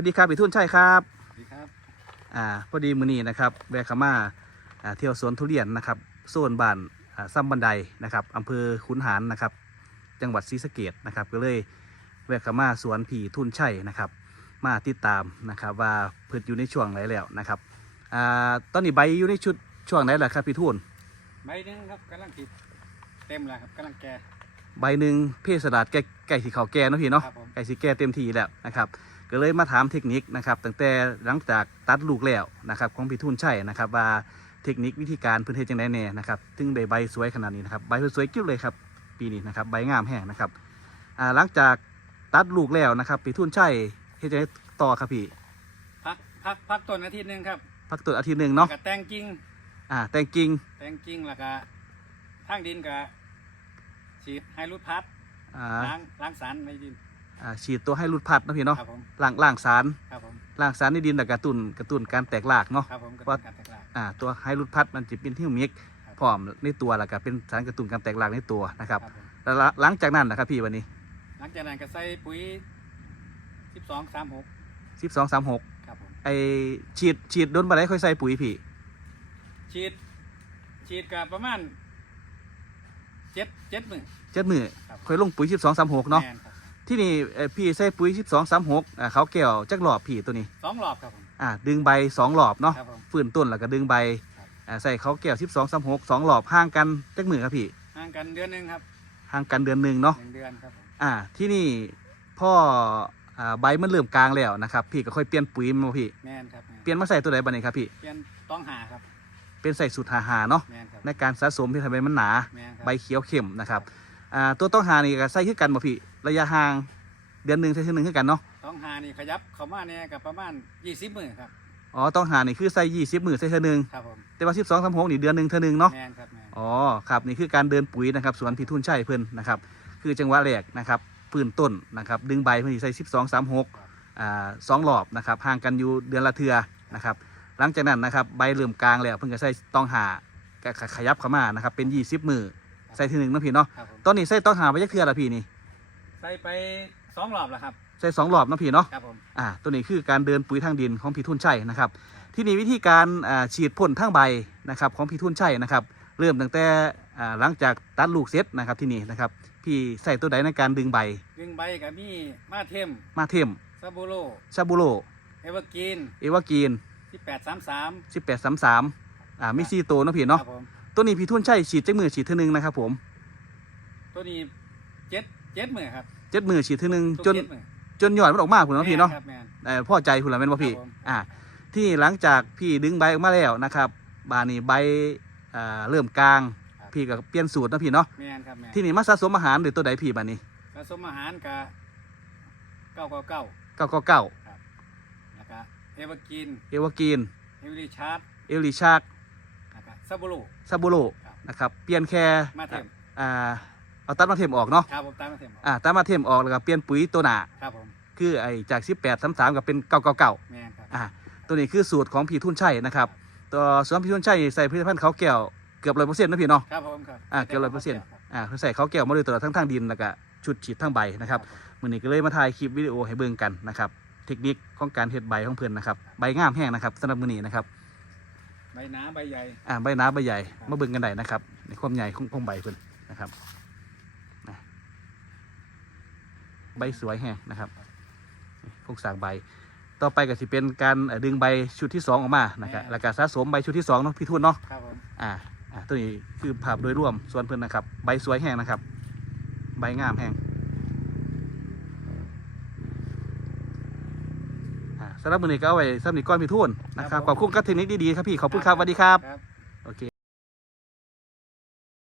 วัสดีครับพี่ทุนใช่ครับสวัสดีครับอ่าพอดีมือนี้นะครับแวะเข้ามาอ่าเที่ยวสวนทุเรียนนะครับโซนบ้านอ่าซ้ำบันไดนะครับอำเภอขุนหารนะครับ จังหวัดศรีสะเกดนะครับ ก็เลยแวะเข้ามาสวนผีทุนใช่นะครับ มาติดตามนะครับว่าเพิ่นอยู่ในช่วงไหนแล้วนะครับอ่าตอนนี้ใบอยู่ในชุดช่วงไหนล่ะครับพี่ทุนใบหนึงครับกำลังติดเต็มแล้วครับกำลังแก่ ใบหนึ่งเพศสลัดใกล้ใกล้สีขาวแก่เนาะพี่เนาะครับผมใกล้สีแก่เต็มทีแล้วนะครับ ก็เลยมาถามเทคนิคนะครับตั้งแต่หลังจากตัดลูกแล้วนะครับของพี่ทุนใช่นะครับว่าเทคนิควิธีการเพื้นเทจังไดแน่นะครับถึงได้ใบสวยขนาดนี้นะครับใบเพิ่นสวยกิ๊บเลยครับปีนี้นะครับใบงามแห้งนะครับอ่าหลังจากตัดลูกแล้วนะครับพี่ทุนใช่เฮ็ดจังไดต่อครับพี่พักพักพักต้นอาทิตย์หนึงครับพักตัวอาทิตย์หนึ่งเนาะแล้วก็แต่งกิ่งอ่าแต่งกิ่งแต่งกิ่งแล้วก็ทางดินก็ฉีดให้รุดพัดอ่าล้างล้างสารในดิน อ่าฉีดตัวให้รุดพัดเนาะพี่เนาะครับผมล่างล่างสารครับผมล่างสารในดินแต่กระตุ้นกระตุ้นการแตกรากเนาะ ครับผมก็ว่าเป็นการแตกลายอ่าตัวไฮรูดพัดมันจะเป็นฮิวมิกครับ พร้อมในตัวแล้วก็เป็นสารกระตุ้นการแตกรากในตัวนะครับครับผมแล้วละหลังจากนั้นนะครับพี่วันนี้ หลังจากนั้นก็ใส่ปุ๋ยสิบสองสามหก12 36ครับผมไอฉีดฉีดโดนบาได้ค่อยใส่ปุ๋ยพี่ฉีดฉีดกับประมาณเจ็ดเจ็ดหมื่น เจ็ดมือครับ ค่อยลงปุ๋ย 12 36เนาะแม่ครับ ที่นี่เอ่อพี่ใส่ปุ๋ย12 36อ่าเขาแก้วจักหลอบพี่ตัวนี้สองรอบครับผมอ่าดึงใบสองหลอบเนาะครับผมฝืนต้นแล้วก็ดึงใบครับ อ่าใส่เขาแก้ว12 36สองหลอบห่างกันจักมือครับพี่ห่างกันเดือนหนึ่งครับห่างกันเดือนหนึ่งเนาะ หนึ่งเดือนครับผมอ่าที่นี่พ่ออ่าใบมันเริ่มกลางแล้วนะครับ พี่ก็ค่อยเปลี่ยนปุ๋ยมาพี่แม่นครับแม่นเปลี่ยนมาใส่ตัวไหนบ้างนี่ครับพี่เปลี่ยนต้องหาครับเป็นใส่สูตรหาหาเนาะแม่นครับในการสะสมที่ทำให้มันหนา แม่นครับ ใบเขียวเข้มนะครับอ่าตัวต้องหานี่ก็ใส่ขึ้นกันบ่พี่ ระยะห่างเดือนหนึ่งใส่ทีหนึ่งขึ้นกันเนาะต้องหานี่ขยับเข้ามาเนี่ยกับประมาณยี่สิบมือครับอ๋อต้องหานี่คือใส่ยี่สิบมือใส่เท่านึงครับผมแต่ว่าสิบสองสามหกนี่เดือนหนึ่งเท่านึงเนาะแม่นครับแม่นอ๋อครับนี่คือการเดินปุ๋ยนะครับสวนพี่ทุนชัยเพิ่นนะครับคือจังหวะแรกนะครับปืนต้นนะครับดึงใบเพิ่นสิใส่สิบสองสามหกอ่าสองหลอบนะครับห่างกันอยู่เดือนละเทือนะครับหลังจากนั้นนะครับใบเริ่มกลางแล้วเพิ่นก็ใส่ต้องหาก็ขยับเข้ามานะครับเป็นยี่สิบมือใส่ทีหนึ่งเนาะพี่เนาะครับผมตอนนี้ใส่ต้องหาไปยักเทือละพี่นี่ ใส่ไปสองรอบแล้วครับ ใส่สองหลอบเนาะพี่เนาะครับผม อ่าตัวนี้คือการเดินปุ๋ยทางดินของพี่ทุนชัยนะครับ ที่นี่วิธีการอ่าฉีดพ่นทางใบนะครับของพี่ทุนชัยนะครับ เริ่มตั้งแต่อ่าหลังจากตัดลูกเสร็จนะครับที่นี่นะครับ พี่ใส่ตัวใดในการดึงใบดึงใบกับมีมาเทมมาเทมซาบูโรซาบูโรเอเวอร์กินเอวากีนที่แปดสามสาม1833อ่ามีซีโตวเนาะพี่ครัเนาะบผม ตัวนี้พี่ทุนชัยฉีดจักมือฉีดเท่านึงนะครับผม ตัวนี้เจ็ด เจ็ดมือครับเจ็ดมือฉีดเท่านึงทุกจนเจ็ดมือจนยอดมันออกมาพุ่นเนาะพี่เนาะแม่ครับแม่น เอ่อพ่อใจพุ่นละแม่นบ่พี่ ครับผม อ่า ที่หลังจากพี่ดึงใบออกมาแล้วนะครับบานนี้ใบอ่าเริ่มกลาง พี่ก็เปลี่ยนสูตรเนาะพี่เนาะแม่นครับแม่นที่นี่มาสะสมอาหารหรือตัวใดพี่บานนี้ผสมอาหารกับเก้าเก้าเก้าเก้าเก้าเก้าแล้วก็เอเวอร์กินเอวากีนเอเวอร์ชาร์ดเอลิชากแล้วก็ซาบูโรซาบูโรครับ นะครับเปลี่ยนแค่มาเทมอ่า เอาตัดมาเทมออกเนาะครับผมตามมาเทมอ่าตัดมาเทมออกแล้วก็เปลี่ยนปุ๋ยตัวหนาครับผมคือไอ้จาก18 33กับเป็น999แม่นครับอ่าตัวนี้คือสูตรของพี่ทุนชัยนะครับตัวส่วนพี่ทุนชัยใส่ผลิตภัณฑ์เขาแก้วเกือบร้อยเปอร์เซ็นต์นะพี่เนาะครับผมครับอ่าเกือบร้อยเปอร์เซ็นต์อ่าเขาใส่เขาแก้วมาโดยตลอดทั้งทางดินแล้วก็ชุดฉีดทั้งใบนะครับมือนี้ก็เลยมาถ่ายคลิปวิดีโอให้เบิ่งกันนะครับเทคนิคของการเฮ็ดใบของเพื่อนนะครับใบงามแห้งนะครับสำหรับมือนี้นะครับใบหนาใบใหญ่อ่าใบหน้าใบใหญ่มาเบิ่งกันได้นะครับในความใหญ่ของของใบเพิ่นนะครับนะ ใบสวยแห้งนะครับโครงสร้างใบ ต่อไปก็สิเป็นการเอ่อดึงใบชุดที่สองออกมานะครับแล้วก็สะสมใบชุดที่สองเนาะพี่ทุนเนาะครับผมอ่าอ่าตัวนี้คือภาพโดยรวมส่วนเพิ่นนะครับ ใบสวยแห้งนะครับ ใบงามแห้งอ่าสำหรับมือนี้ก็เอาไว้สำหรับนิก้อนพี่ทุนนะครับขอบคุณกับเทคนิคดีๆครับพี่ขอบคุณครับสวัสดีครับครับ